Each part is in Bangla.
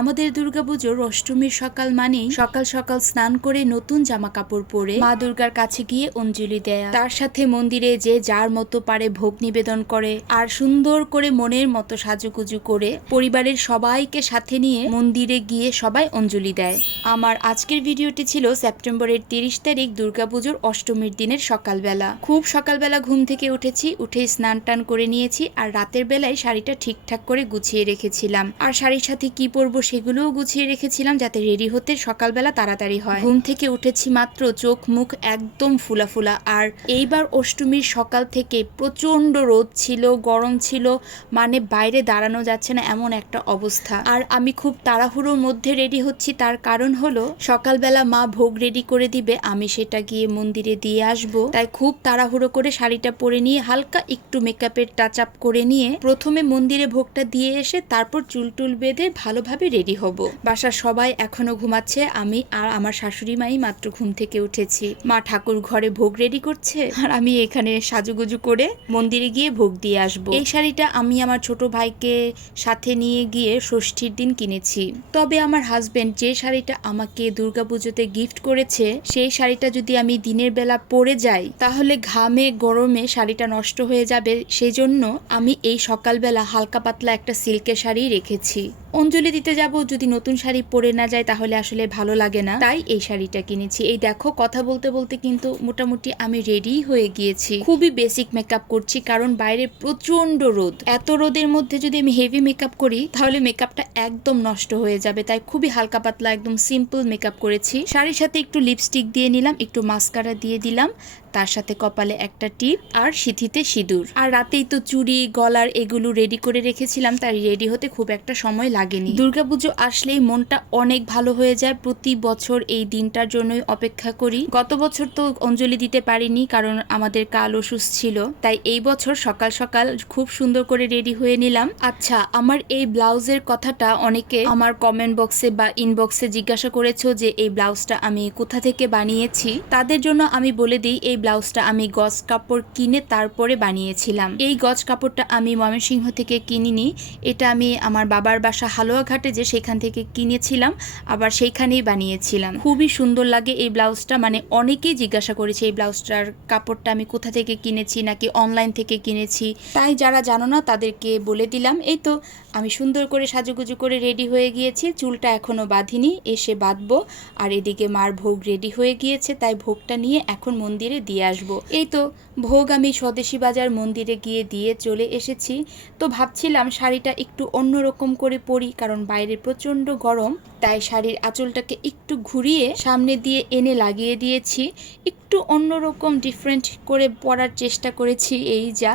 আমাদের দুর্গাপুজোর অষ্টমীর সকাল মানেই সকাল সকাল স্নান করে নতুন জামা কাপড় পরে মা দুর্গার কাছে গিয়ে অঞ্জলি দেয়া। তার সাথে মন্দিরে যে যার মতো পারে ভোগ নিবেদন করে আর সুন্দর করে মনের মতো সাজুগুজু করে পরিবারের সবাইকে সাথে নিয়ে মন্দিরে গিয়ে সবাই অঞ্জলি দেয়। আমার আজকের ভিডিওটি ছিল সেপ্টেম্বরের তিরিশ তারিখ দুর্গাপুজোর অষ্টমীর দিনের সকালবেলা। খুব সকালবেলা ঘুম থেকে উঠেছি উঠে স্নান টান করে নিয়েছি আর রাতের বেলায় শাড়িটা ঠিকঠাক করে গুছিয়ে রেখেছিলাম। আর শাড়ির সাথে কি পরবো সেগুলোও গুছিয়ে রেখেছিলাম যাতে রেডি হতে সকালবেলা তাড়াতাড়ি হয়। ঘুম থেকে উঠেছি মাত্র, চোখ মুখ একদম ফুলা ফুলা। আর এইবার অষ্টমীর সকাল থেকে প্রচণ্ড রোদ ছিল, গরম ছিল মানে বাইরে দাঁড়ানো যাচ্ছে না এমন একটা অবস্থা। আর আমি খুব তাড়াহুড়োর মধ্যে রেডি হচ্ছি, তার কারণ হলো সকালবেলা মা ভোগ রেডি করে দিবে, আমি সেটা গিয়ে মন্দিরে দিয়ে আসব। তাই খুব তাড়াহুড়ো করে শাড়িটা পরে নিয়ে হালকা একটু মেকআপের টাচ আপ করে নিয়ে প্রথমে মন্দিরে ভোগটা দিয়ে এসে তারপর চুল টুল বেঁধে ভালোভাবে রেডি হব। বাসার সবাই এখনও ঘুমাচ্ছে, আমি আর আমার শাশুড়ি মাই মাত্র ঘুম থেকে উঠেছি। মা ঠাকুর ঘরে ভোগ রেডি করছে, আর আমি এখানে সাজুগুজু করে মন্দিরে গিয়ে ভোগ দিয়ে আসব। এই শাড়িটা আমি আমার ছোট ভাইকে সাথে নিয়ে গিয়ে ষষ্ঠীর দিন কিনেছি। তবে আমার হাজবেন্ড যে শাড়িটা আমাকে দুর্গাপুজোতে গিফট করেছে, সেই শাড়িটা যদি আমি দিনের বেলা পরে যাই, তাহলে ঘামে গরমে শাড়িটা নষ্ট হয়ে যাবে। সেই জন্য আমি এই সকালবেলা হালকা পাতলা একটা সিল্কের শাড়ি রেখেছি। অঞ্জলি দিতে যাব, যদি নতুন শাড়ি পরে না যায় তাহলে আসলে ভালো লাগে না। তাই এই শাড়িটা কিনেছি। এই দেখো, কথা বলতে বলতে কিন্তু মোটামুটি আমি রেডি হয়ে গিয়েছি। খুবই বেসিক মেকআপ করছি, কারণ বাইরে প্রচণ্ড রোদ। এত রোদের মধ্যে যদি আমি হেভি মেকআপ করি, তাহলে মেকআপটা একদম নষ্ট হয়ে যাবে। তাই খুবই হালকা পাতলা একদম সিম্পল মেকআপ করেছি। শাড়ির সাথে একটু লিপস্টিক দিয়ে নিলাম, একটু মাস্কারা দিয়ে দিলাম। তার সাথে কপালে একটা টিপ আর সিথিতে সিঁদুর। আর রাতেই তো চুড়ি, গলার এগুলো রেডি করে রেখেছিলাম, তাই রেডি হতে খুব একটা সময় লাগেনি। দুর্গাপুজো আসলেই মনটা অনেক ভালো হয়ে যায় প্রতি বছর এই দিনটার জন্যই অপেক্ষা করি। গত বছর তো অঞ্জলি দিতে পারিনি, কারণ আমাদের কাল অসুস্থ ছিল, তাই এই বছর সকাল সকাল খুব সুন্দর করে রেডি হয়ে নিলাম। আচ্ছা আমার এই ব্লাউজের কথাটা অনেকে আমার কমেন্ট বক্সে বা ইনবক্সে জিজ্ঞাসা করেছ যে এই ব্লাউজটা আমি কোথা থেকে বানিয়েছি? তাদের জন্য আমি বলে দিই, এই ব্লাউজটা আমি গজ কাপড় কিনে তারপরে বানিয়েছিলাম। এই গজ কাপড়টা আমি ময়মনসিংহ থেকে কিনিনি। এটা আমি আমার বাবার বাসা হালুয়াঘাটে যে সেখান থেকে কিনেছিলাম, আবার সেইখানেই বানিয়েছিলাম। খুবই সুন্দর লাগে এই ব্লাউজটা। মানে অনেকেই জিজ্ঞাসা করেছে, এই ব্লাউজটার কাপড়টা আমি কোথা থেকে কিনেছি, নাকি অনলাইন থেকে কিনেছি? তাই যারা জানো না, তাদেরকে বলে দিলাম। এই তো আমি সুন্দর করে সাজুগুজু করে রেডি হয়ে গিয়েছি। চুলটা এখনও বাঁধিনি, এসে বাঁধবো। আর এদিকে মার ভোগ রেডি হয়ে গিয়েছে, তাই ভোগটা নিয়ে এখন মন্দিরে দিয়ে আসব। এই তো ভোগ আমি স্বদেশী বাজার মন্দিরে গিয়ে দিয়ে চলে এসেছি। তো ভাবছিলাম শাড়িটা একটু অন্যরকম করে পরি, কারণ বাইরে প্রচণ্ড গরম, তাই শাড়ির আঁচলটাকে একটু ঘুরিয়ে সামনে দিয়ে এনে লাগিয়ে দিয়েছি। একটু অন্যরকম ডিফারেন্ট করে পরার চেষ্টা করেছি এই যা।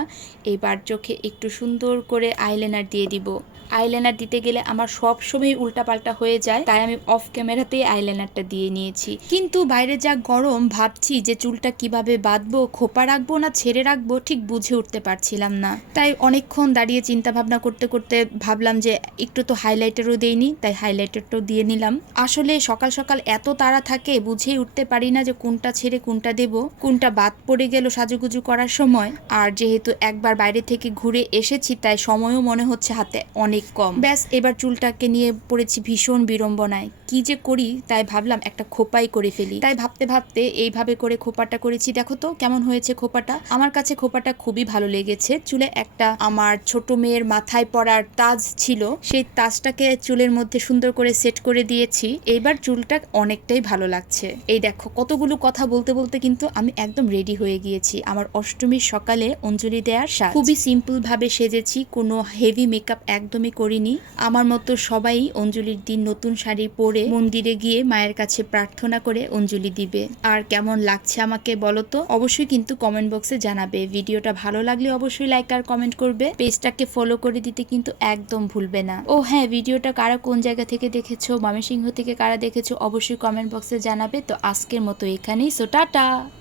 এবার চোখে একটু সুন্দর করে আইলাইনার দিয়ে দিব। আইলাইনার দিতে গেলে আমার সব সময় উল্টাপাল্টা হয়ে যায়, তাই আমি অফ ক্যামেরাতেই আইলাইনারটা দিয়ে নিয়েছি। কিন্তু বাইরে যা গরম, ভাবছি যে চুলটা কীভাবে বাঁধবো, খোপা রাখব না ছেড়ে রাখব, ঠিক বুঝে উঠতে পারছিলাম না। তাই অনেকক্ষণ দাঁড়িয়ে চিন্তা ভাবনা করতে করতে ভাবলাম যে একটু তো হাইলাইটারও দেইনি তাই হাইলাইটারটাও দিয়ে নিলাম। আসলে সকাল সকাল এত তাড়া থাকে, বুঝেই উঠতে পারি না যে কোনটা ছেড়ে কোনটা দেব, কোনটা বাদ পড়ে গেল সাজুগুজু করার সময়। আর যেহেতু একবার বাইরে থেকে ঘুরে এসেছি, তাই সময়ও মনে হচ্ছে হাতে অনেক কম। ব্যাস, এবার চুলটাকে নিয়ে পড়েছি ভীষণ বিড়ম্বনায়। কি যে করি, তাই ভাবলাম একটা খোপাই করে ফেলি। তাই ভাবতে ভাবতে এইভাবে করে খোপাটা করেছি। দেখো তো, কেমন হয়েছে খোপাটা? আমার কাছে খোপাটা খুবই ভালো লেগেছে। চুলে একটা আমার ছোট মেয়ের মাথায় পড়ার তাজ ছিল। সেই তাজটাকে চুলের মধ্যে সুন্দর করে সেট করে দিয়েছি। এইবার চুলটা অনেকটাই ভালো লাগছে। এই দেখো, কতগুলো কথা বলতে বলতে কিন্তু আমি একদম রেডি হয়ে গিয়েছি। আমার অষ্টমীর সকালে অঞ্জলি দেওয়ার সাজ। খুবই সিম্পল ভাবে সেজেছি, কোনো হেভি মেকআপ একদমই করিনি। আমার মতো সবাই অঞ্জলির দিন নতুন শাড়ি পরে মন্দিরে গিয়ে মায়ের কাছে প্রার্থনা করে অঞ্জলি দিবে। আর কেমন লাগছে আমাকে বলো তো? অবশ্যই কিন্তু কমেন্ট বক্সে জানাবে। ভিডিওটা ভালো লাগলে অবশ্যই লাইক আর কমেন্ট করবে। পেজটাকে ফলো করে দিতে কিন্তু একদম ভুলবে না। ও হ্যাঁ ভিডিওটা কারা কোন জায়গা থেকে দেখেছ, ময়মনসিংহ থেকে কারা দেখেছ, অবশ্যই কমেন্ট বক্সে জানাবে। তো আজকের মতো এখানেই। So tata! Dadah.